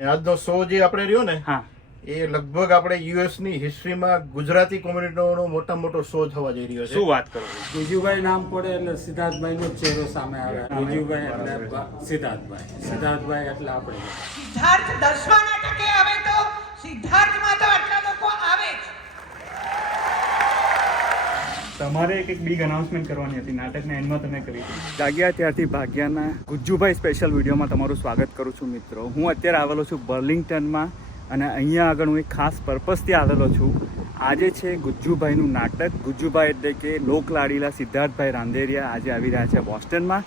આજનો શો જે આપણે રહ્યો ને હા એ લગભગ આપણે યુએસ ની હિસ્ટ્રીમાં ગુજરાતી કોમ્યુનિટીનો મોટામાં મોટો શો થવા જઈ રહ્યો છે. શું વાત કરો છો? ગુજુભાઈ નામ પડે એટલે સિદ્ધાર્થભાઈ નો ચહેરો સામે આવે. ગુજુભાઈ એટલે સિદ્ધાર્થભાઈ એટલે આપણે સિદ્ધાર્થ 10મા નાટકે આવે તો સિદ્ધાર્થમાં તો આટલા લોકો આવે જ. તમારે એક બિગ અનાઉન્સમેન્ટ કરવાની હતી, નાટકના એન્ડમાં તમે કરી હતી. જાગ્યા ત્યારથી ભાગ્યાના ગુજ્જુભાઈ સ્પેશિયલ વિડીયોમાં તમારું સ્વાગત કરું છું મિત્રો. હું અત્યારે આવેલો છું બર્લિંગ્ટનમાં અને અહીંયા આગળ હું એક ખાસ પર્પઝથી આવેલો છું. આજે છે ગુજ્જુભાઈનું નાટક. ગુજ્જુભાઈ એટલે કે લોકલાડીલા સિદ્ધાર્થભાઈ રાંદેરિયા આજે આવી રહ્યા છે બોસ્ટનમાં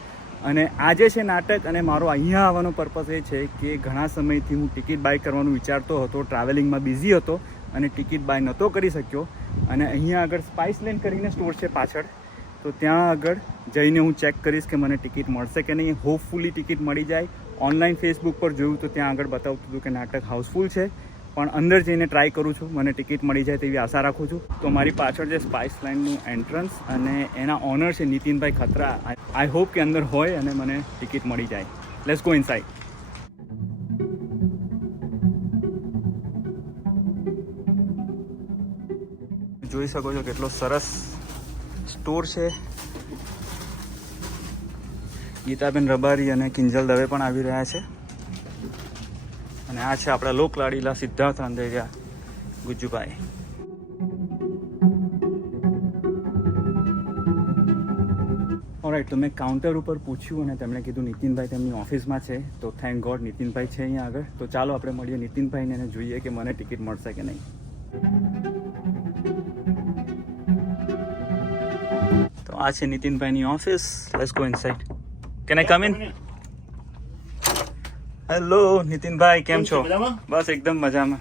અને આજે છે નાટક. અને મારો અહીંયા આવવાનો પર્પઝ એ છે કે ઘણા સમયથી હું ટિકિટ બાય કરવાનું વિચારતો હતો, ટ્રાવેલિંગમાં બિઝી હતો અને ટિકિટ બાય નહોતો કરી શક્યો. અને અહીંયા આગળ સ્પાઇસલેન્ડ કરીને સ્ટોર છે પાછળ, તો ત્યાં આગળ જઈને હું ચેક કરીશ કે મને ટિકિટ મળશે કે નહીં. હોપફુલી ટિકિટ મળી જાય. ઓનલાઈન ફેસબુક પર જોયું તો ત્યાં આગળ બતાવતું હતું કે નાટક હાઉસફુલ છે, પણ અંદર જઈને ટ્રાય કરું છું, મને ટિકિટ મળી જાય તેવી આશા રાખું છું. તો મારી પાછળ જે સ્પાઇસલેન્ડનું એન્ટ્રન્સ અને એના ઓનર છે નીતિનભાઈ ખત્રા. આઈ હોપ કે અંદર હોય અને મને ટિકિટ મળી જાય. Let's go inside. જોઈ શકો છો કેટલો સરસ સ્ટોર છે. ગીતાબેન રબારી અને કિંજલ દવે પણ આવી રહ્યા છે અને આ છે આપણા લોકલાડીલા સિદ્ધાર્થ રાંદેરિયા ગુજ્જુભાઈ. ઓલરાઈટ, તો મેં કાઉન્ટર ઉપર પૂછ્યું અને તેમણે કીધું નીતિનભાઈ તેમની ઓફિસમાં છે. તો થેન્ક ગોડ નીતિનભાઈ છે અહીંયા આગળ. તો ચાલો આપણે મળીએ નીતિનભાઈને અને જોઈએ કે મને ટિકિટ મળશે કે નહીં. તો આ છે નીતિનભાઈની office. Let's go inside. Can I come in? Hello Nitinbhai, કેમ છો? મજામાં? બસ એકદમ મજામાં.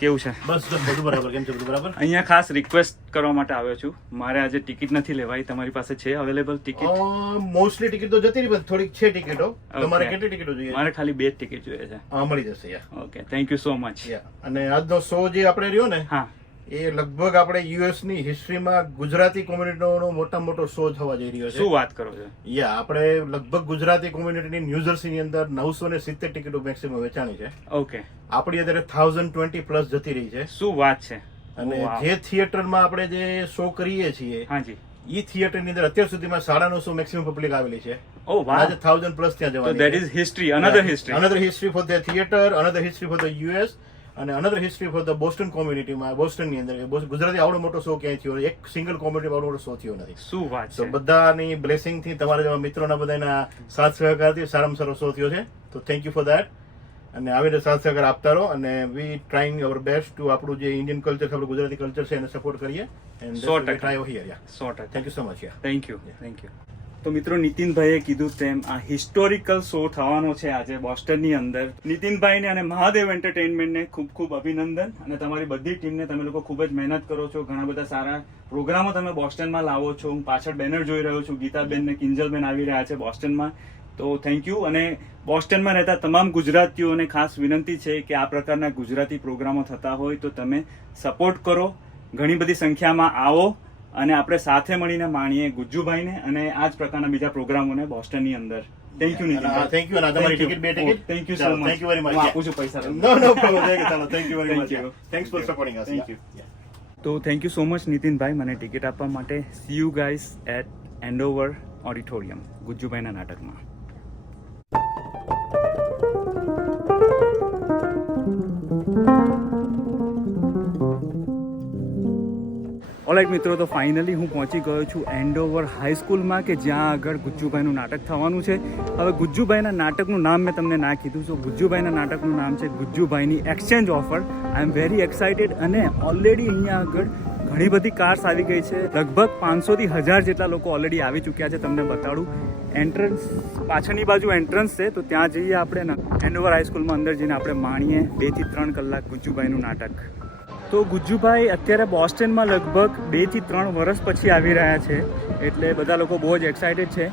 કેવું છે? બસ બધું બરાબર. કેમ છે? બધું બરાબર. અહીંયા ખાસ રિક્વેસ્ટ કરવા માટે આવ્યો છું. મારે આજે ટિકિટ નથી લેવાઈ. તમારી પાસે છે અવેલેબલ ટિકિટ? મોસ્ટલી ટિકિટ તો જતી રહી, પણ થોડીક છે ટિકિટો. તમારે કેટલી ટિકિટો જોઈએ? મારે ખાલી 2 ટિકિટ જોઈએ છે. હા, મળી જશે યાર. Okay, thank you so much. અને આજનો શો જે આપણે રહ્યો ને હા એ લગભગ આપણે યુએસ ની હિસ્ટ્રીમાં ગુજરાતી કોમ્યુનિટીનો મોટામાં મોટો શો થવા જઈ રહ્યો છે. શું વાત કરો છો? આપણે લગભગ ગુજરાતી કોમ્યુનિટીની ન્યૂજર્સી ની અંદર 970 ટિકિટો મેક્સિમમ વેચાણી છે. ઓકે, આપણી અત્યારે 1020 પ્લસ જતી રહી છે. શું વાત છે? અને Wow. જે થિયેટરમાં આપણે જે શો કરીએ છીએ હાજી. ઈ થિયેટર ની અંદર અત્યાર સુધીમાં 950 મેક્સિમમ પબ્લિક આવેલી છે. ઓ વાહ. આજે 1000 પ્લસ ત્યાં તો જવાની that is history, another history. another history for the theater, another history for the US અને another history for the Boston community માં બોસ્ટન ની અંદર ગુજરાતી આવડો મોટો શો ક્યાંય થયો એક સિંગલ કોમ્યુનિટી આવડો મોટો શો થયો નથી. શું વાત તો છે? બધાની બ્લેસિંગ થી તમારા જેવા મિત્રોના બધાના સાથ સહકારથી સારામાં સારો શો થયો છે. તો થેન્ક યુ ફોર ધેટ. અને આવીને સાથ સહકાર આપતા રહો અને વી ટ્રાઇંગ અવર બેસ્ટ ટુ આપણું જે ઇન્ડિયન કલ્ચર છે, આપણું ગુજરાતી કલ્ચર છે એને સપોર્ટ કરીએ. And 100% try over here. 100%. Thank you so much. Thank you, thank you. તો મિત્રો, નીતિનભાઈએ કીધું તેમ આ હિસ્ટોરિકલ શો થવાનો છે આજે બોસ્ટનની અંદર. નીતિનભાઈને અને મહાદેવ એન્ટરટેનમેન્ટને ખૂબ ખૂબ અભિનંદન. અને તમારી બધી ટીમને તમે લોકો ખૂબ જ મહેનત કરો છો. ઘણા બધા સારા પ્રોગ્રામો તમે બોસ્ટનમાં લાવો છો. હું પાછળ બેનર જોઈ રહ્યો છું, ગીતાબેન ને કિંજલબેન આવી રહ્યા છે બોસ્ટનમાં. તો થેન્ક યુ. અને બોસ્ટનમાં રહેતા તમામ ગુજરાતીઓને ખાસ વિનંતી છે કે આ પ્રકારના ગુજરાતી પ્રોગ્રામો થતા હોય તો તમે સપોર્ટ કરો, ઘણી બધી સંખ્યામાં આવો અને આપણે સાથે મળીને માણીએ ગુજ્જુભાઈને અને આ જ પ્રકારના બીજા પ્રોગ્રામોને બોસ્ટનની અંદર. Thank you Nitinbhai. Thank you. અને તમારી ticket 2 ticket. Thank you so much. Thank you very much. હું આપું છું પૈસા. No problem. ચાલો, thank you very Thank much. you. Thanks for supporting us. Thank you. તો thank you so much Nitinbhai મને ticket આપવા માટે. See you guys at Andover auditorium ગુજ્જુભાઈના નાટકમાં. ઓલરાઈટ મિત્રો, તો ફાઇનલી હું પહોંચી ગયો છું એન્ડોવર હાઈસ્કૂલમાં કે જ્યાં આગળ ગુજ્જુભાઈનું નાટક થવાનું છે. હવે ગુજ્જુભાઈના નાટકનું નામ મેં તમને ના કીધું. તો ગુજ્જુભાઈના નાટકનું નામ છે ગુજ્જુભાઈની exchange offer. I am very excited. અને ઓલરેડી અહીંયા આગળ ઘણી બધી કાર્સ આવી ગઈ છે. લગભગ 500 થી 1000 જેટલા લોકો ઓલરેડી આવી ચૂક્યા છે. તમને બતાડું. એન્ટ્રન્સ પાછળની બાજુ એન્ટ્રન્સ છે, તો ત્યાં જઈએ આપણે એન્ડોવર હાઈસ્કૂલમાં. અંદર જઈને આપણે માણીએ 2 થી 3 કલાક ગુજ્જુભાઈનું નાટક. તો ગુજ્જુભાઈ અત્યારે બોસ્ટનમાં લગભગ 2 થી 3 વર્ષ પછી આવી રહ્યા છે, એટલે બધા લોકો બહુ જ એક્સાઇટેડ છે.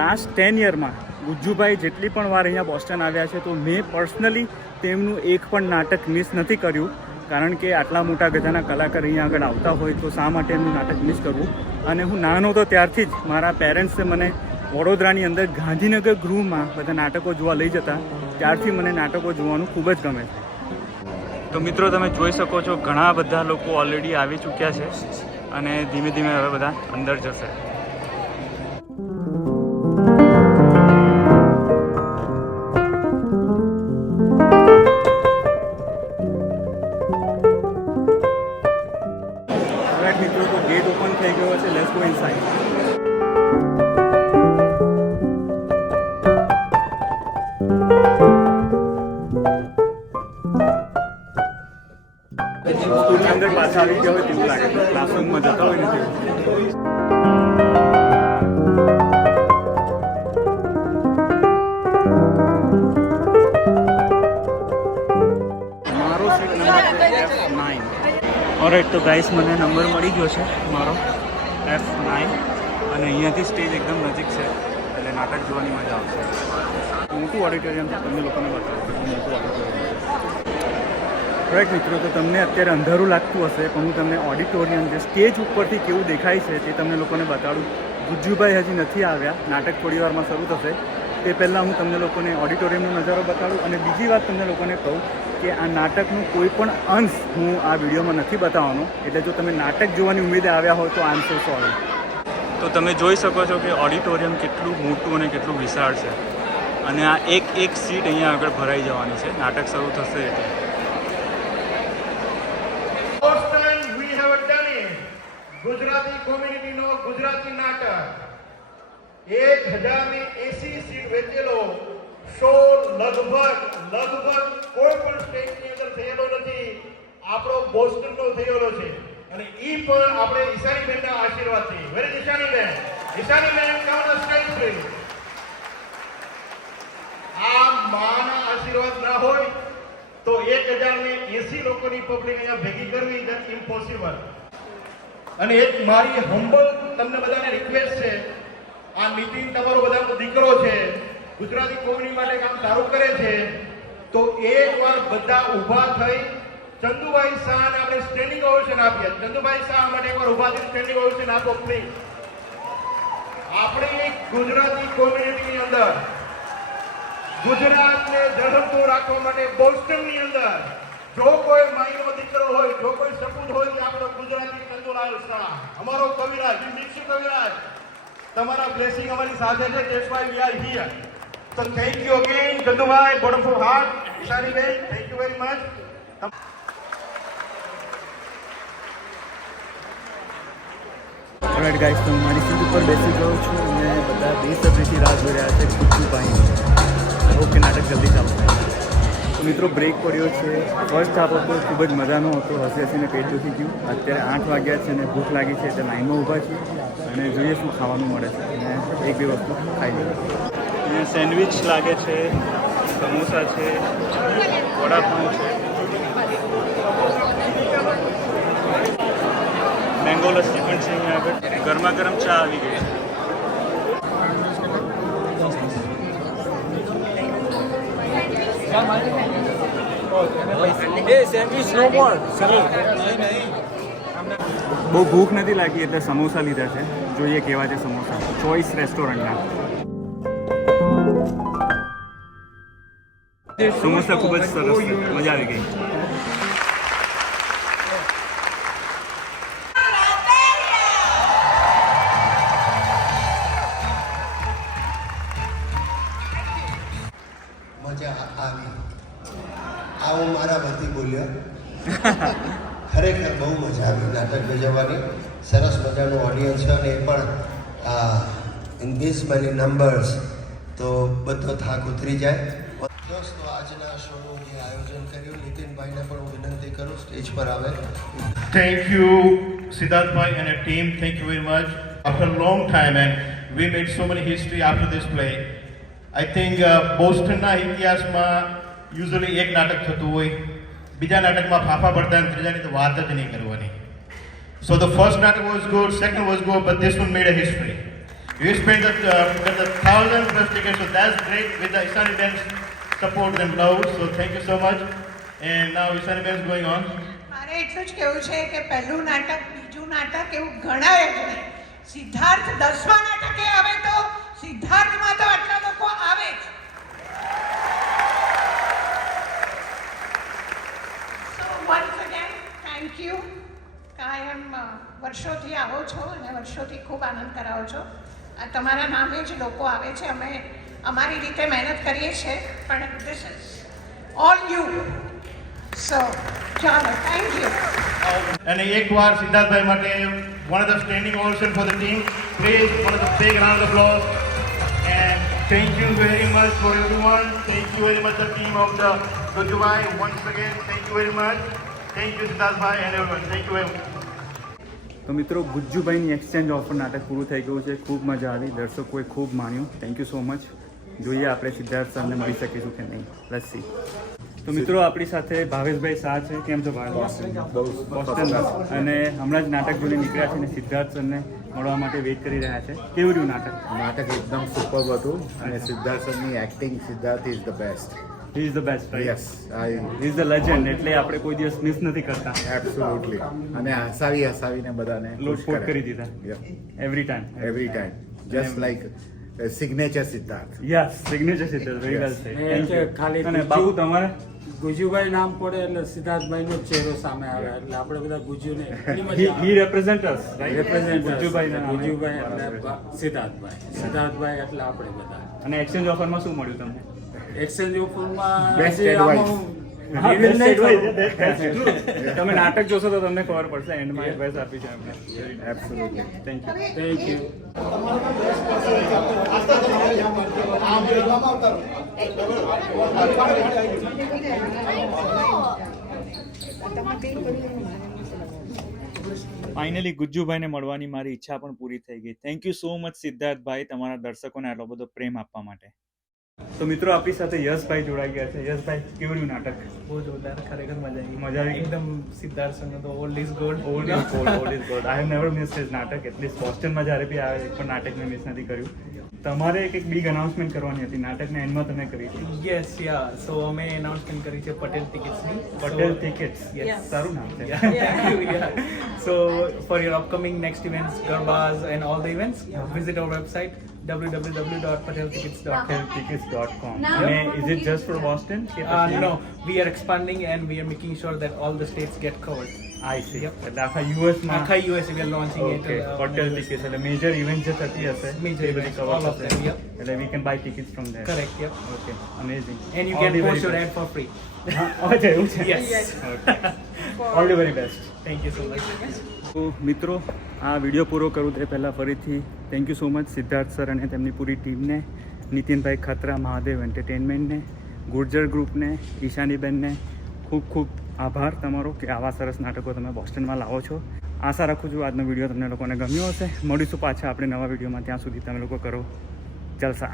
લાસ્ટ 10 યરમાં ગુજ્જુભાઈ જેટલી પણ વાર અહીંયા બોસ્ટન આવ્યા છે તો મેં પર્સનલી તેમનું એક પણ નાટક મિસ નથી કર્યું. કારણ કે આટલા મોટા ગજાના કલાકાર અહીંયા આગળ આવતા હોય તો શા માટે એમનું નાટક મિસ કરવું. અને હું નાનો હતો ત્યારથી જ મારા પેરેન્ટ્સે મને વડોદરાની અંદર ગાંધીનગર ગૃહમાં બધા નાટકો જોવા લઈ જતા. ત્યારથી મને નાટકો જોવાનું ખૂબ જ ગમે છે. તો મિત્રો તમે જોઈ શકો છો ઘણા બધા લોકો ઓલરેડી આવી ચૂક્યા છે અને ધીમે ધીમે હવે બધા અંદર જશે. મિત્રો તો ગેટ ઓપન થઈ ગયો છે. Let's go inside. સ્કૂલની અંદર પાછા આવી ગયા હોય તેવું લાગે છે. ક્લાસરૂમમાં જતા હોય ને તેવું. મારો સીટ નંબર F9. ઓલરાઈટ, તો ગાઈસ મને નંબર મળી ગયો છે મારો F9 અને અહીંયાથી સ્ટેજ એકદમ નજીક છે એટલે નાટક જોવાની મજા આવશે. મોટું ઓડિટોરિયમ છે, તમને લોકોને બતાવું મોટું ઓડિટોરિયમ. રાઈટ મિત્રો, તો તમને અત્યારે અંધારું લાગતું હશે પણ હું તમને ઓડિટોરિયમ જે સ્ટેજ ઉપરથી કેવું દેખાય છે તે તમને લોકોને બતાડું. ગુજ્જુભાઈ હજી નથી આવ્યા, નાટક થોડી વારમાં શરૂ થશે તે પહેલાં હું તમને લોકોને ઓડિટોરિયમનો નજારો બતાડું. અને બીજી વાત તમને લોકોને કહું કે આ નાટકનું કોઈ પણ અંશ હું આ વિડીયોમાં નથી બતાવવાનો, એટલે જો તમે નાટક જોવાની ઉમેદે આવ્યા હોય તો આઈ એમ સો સોરી. તો તમે જોઈ શકો છો કે ઓડિટોરિયમ કેટલું મોટું અને કેટલું વિશાળ છે અને આ એક સીટ અહીંયા આગળ ભરાઈ જવાની છે નાટક શરૂ થશે એટલે. ગુજરાતી કોમ્યુનિટીનો ગુજરાતી નાટક 1080 સીટ વેચેલો શો લગભગ કોઈ પણ સ્ટેટની અંદર થયેલો નથી. આપણો બોસ્ટનનો થયેલો છે અને ઈ પણ આપણે ઈશાનીબેનના આશીર્વાદથી. Where is Ishaniben? Ishaniben come on stage please. આ માના આશીર્વાદ ના હોય તો 1080 લોકોની પબ્લિક અહીંયા ભેગી કરવી ધેટ ઇમ્પોસિબલ. અને એક મારી હમ્બલ તમને બધાને રિક્વેસ્ટ છે, આ નીતિન તમારો બધાનો દીકરો છે, ગુજરાતી કોમ્યુનિટી માટે કામ સારું કરે છે, તો એકવાર બધા ઊભા થઈ ચંદુભાઈ શાહને આપણે સ્ટેન્ડિંગ ઓવેશન આપીએ. ચંદુભાઈ શાહ માટે એકવાર ઊભા થઈ સ્ટેન્ડિંગ ઓવેશન આપો પ્લીઝ. આપણી ગુજરાતી કોમ્યુનિટીની અંદર ગુજરાતને ઝડપતું રાખવા માટે બોસ્ટનની અંદર જો કોઈ માઈનો દીકરો હોય, જો કોઈ સપૂત હોય તો આપણો ગુજરાતી ચંદુલાલ શાહ, અમારો કવિરાજ, મિક્સ કવિરાજ, તમારા બ્લેસિંગ અમારી સાથે છે. That's why we are here. So thank you again, Chandubhai, bottom of heart. ઈશાનીબેન, thank you very much. Alright guys, તો હું મારી સીટ ઉપર બેસી ગયો છું અને બધા બેસબ્રીથી રાહ જોઈ રહ્યા છે ગુજ્જુભાઈ. ઓકે, નાટક જલ્દી ચાલુ થાય. તો મિત્રો બ્રેક પડ્યો છે. ફર્સ્ટ હાફ હતો ખૂબ જ મજાનો હતો, હસી હસીને પેટ દુખી ગયું. અત્યારે 8 વાગ્યા છે અને ભૂખ લાગી છે એટલે લાઈનમાં ઊભા છીએ અને જોઈએ શું ખાવાનું મળે છે અને એક બે વસ્તુ ખાઈ લઈએ. અહીંયા સેન્ડવિચ લાગે છે, સમોસા છે, વડાપાઉં છે, મેંગો લસ્સી પણ છે અહીંયા આગળ. ગરમા ગરમ ચા આવી ગઈ છે. બહુ ભૂખ નથી લાગી એટલે સમોસા લીધા છે. જોઈએ કેવા છે સમોસા. ચોઈસ રેસ્ટોરન્ટના સમોસા ખૂબ જ સરસ છે, મજા આવી ગઈ. મજા આવી. આવું મારા વતી બોલ્યો. ખરેખર બહુ મજા આવી નાટક ભજવવાની. સરસ મજાનું ઓડિયન્સ છે અને એ પણ ઇન ધીસ મેની નંબર્સ તો બધો થાક ઉતરી જાય. દોસ્તો, આજના શોનું જે આયોજન કર્યું નીતિનભાઈને પણ હું વિનંતી કરું સ્ટેજ પર આવે. Thank you, Siddharthbhai and a team. Thank you very much. After a long time, and we made so many history after this play. I think બોસ્ટનના ઇતિહાસમાં યુઝ્યુઅલી એક નાટક થતું હોય, બીજા નાટકમાં ફાફા પડતા અને ત્રીજાની તો વાત જ નહીં કરવાની. So the first natak was good, second was good, but this one made a history. You spent the 1,000 plus tickets, so that's great with the Isani Ben's support and love. So thank you so much. And now Isani Ben is going on. મારે એટલું જ કહેવું છે કે પહેલું નાટક, બીજું નાટક એવું ગણાય જ નહીં. સિદ્ધાર્થ 10મા નાટકે આવે તો સિદ્ધાર્થમાં તો આટલા લોકો આવે જ. Thank you. કાયમ વર્ષોથી આવો છો અને વર્ષોથી ખૂબ આનંદ કરાવો છો. આ તમારા નામે જ લોકો આવે છે. અમે અમારી રીતે મહેનત કરીએ છીએ, પણ ધીસ ઇઝ ઓલ યુ. સો ચાલો, થેન્ક યુ. અને એકવાર સિદ્ધાર્થભાઈ માટે one of the standing ovation for the team. Please, one of the big round of applause. And thank you very much for everyone. Thank you very much the team of the Gujubhai. Once again, thank you very much. Thank you Siddharthbhai and everyone. Thank you very much. તો મિત્રો, ગુજ્જુભાઈની exchange offer નાટક પૂરું થઈ ગયું છે. ખૂબ મજા આવી, દર્શકોએ ખૂબ માણ્યું. Thank you so much. જોઈએ આપણે સિદ્ધાર્થ સરને મળી શકીશું કે નહીં. Let's see. તો મિત્રો, આપણી સાથે ભાવેશભાઈ શાહ છે. કેમ છો ભાવેશ? બોસ્ટન. અને હમણાં જ નાટક જોઈને નીકળ્યા છે અને સિદ્ધાર્થ સરને મળવા માટે વેઇટ કરી રહ્યા છે. કેવું રહ્યું નાટક? નાટક એકદમ સુપર હતું અને સિદ્ધાર્થ સરની acting, Siddharth is the best. He is the best, right? Yes, I he is the legend. એટલે આપણે કોઈ દિવસ મિસ નથી કરતા. એબ્સોલ્યુટલી. અને હસાવીને બધાને લૂંટફોટ કરી દીધા every time. Every time just like signature Siddharth. Yes, signature Siddharth. Very well said. Thank you. ખાલી અને બાબુ, તમારે? ગુજુભાઈ નામ પડે એટલે સિદ્ધાર્થભાઈનો જ ચહેરો સામે આવે એટલે આપણે બધા ગુજુને એટલી મજા આવે. હી રેપ્રેઝન્ટ અસ, રાઈટ? Represent us. ગુજ્જુભાઈના નામે. ગુજુભાઈ એટલે સિદ્ધાર્થભાઈ એટલે આપણે બધા. અને એક્સચેન્જ ઓફરમાં શું મળ્યું તમને? એક્સચેન્જ ઓફરમાં Best હજી advice. આમાં હા, reveal best નહીં advice. કરું. That's true. તમે નાટક જોશો તો તમને ખબર પડશે. એન્ડમાં એડવાઇસ આપી છે એમને. Absolutely. Thank you. Thank you. Finally ગુજ્જુભાઈને મળવાની મારી ઈચ્છા પણ પૂરી થઈ ગઈ. Thank you so much Siddharthbhai, તમારા દર્શકોને આટલો બધો પ્રેમ આપવા માટે. તો મિત્રો, આપણી સાથે યશભાઈ જોડાઈ ગયા છે. યશભાઈ, કેવું રહ્યું નાટક? બહુ જોરદાર, ખરેખર મજા આવી. મજા આવી? એકદમ સિદ્ધાર્થ સરનો તો old is gold. Old is gold, old is gold. I have never missed his નાટક. એટલીસ્ટ બોસ્ટનમાં જ્યારે બી આવે એક પણ નાટક મેં મિસ નથી કર્યું. તમારે એક બિગ અનાઉન્સમેન્ટ કરવાની હતી. નાટકના એન્ડમાં તમે કરી હતી. યસ, યા. સો અમે એનાઉન્સમેન્ટ કરી છે પટેલ ટિકિટ્સની. પટેલ ટિકિટ્સ. Yes. સારું નામ છે. So for your upcoming next events, Garbas and all the events, visit our website www.pateltickets.com. pateltickets.com. અને is it just for Boston? કે પછી- No, we are expanding and we are making sure that all the states get covered. I see. Yep. એટલે આખા US માં આખા US we are launching it. Okay, Patel tickets એટલે major event જે થતી હશે Major એ બધી events, cover all of થશે. them, yep. એટલે we can buy tickets from there. Correct, yep. Okay, amazing. And you All can the very post your best. ad for free. હા, અચ્છા, એવું છે? Yes. Okay. All the very best. Thank you so much. તો મિત્રો, આ video પૂરો કરું તે પહેલાં ફરીથી thank you so much Siddharth sir અને તેમની પૂરી ટીમને, નીતિનભાઈ ખત્રા, મહાદેવ એન્ટરટેનમેન્ટને, ગુર્જર ગ્રુપને, ઈશાનીબેનને ખૂબ ખૂબ આભાર તમારો કે આવા સરસ નાટકો તમે બોસ્ટનમાં લાવો છો. આશા રાખું છું આજનો વિડીયો તમને લોકોને ગમ્યો હશે. મળીશું પાછા આપણે નવા વિડીયોમાં. ત્યાં સુધી તમે લોકો કરો જલસા.